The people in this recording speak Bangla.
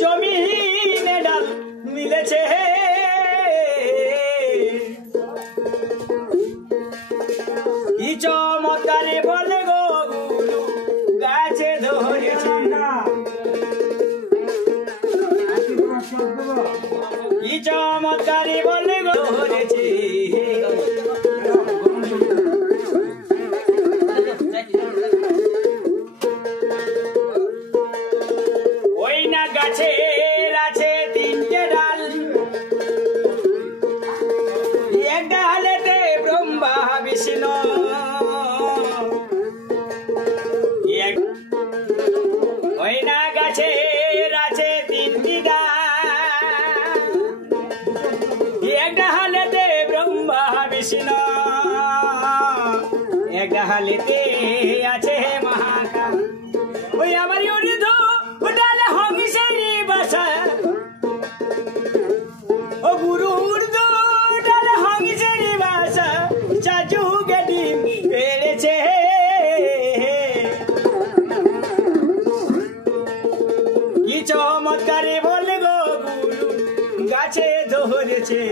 জমিনে ডাল মিলেছে কি চমৎকারে বলে গো গুরু গাছে ধরেছে কি চমৎকারে বলে গো ধরেছে ওই না গাছের আছে তিনটে ডাল এক ডালেতে ব্রহ্মা বিষ্ণু ওই না গাছের আছে তিনটি ডাল এক ডালেতে ব্রহ্মা বিষ্ণু এক ডালেতে আছে মহাকাল ওই আমার ডালে হংসেরি বাসা ও গুরুর ডালে হংসেরি বাসা চাচু গেটি পেরেছে কি চমৎকারে বলে গো গুরু গাছে ধরেছে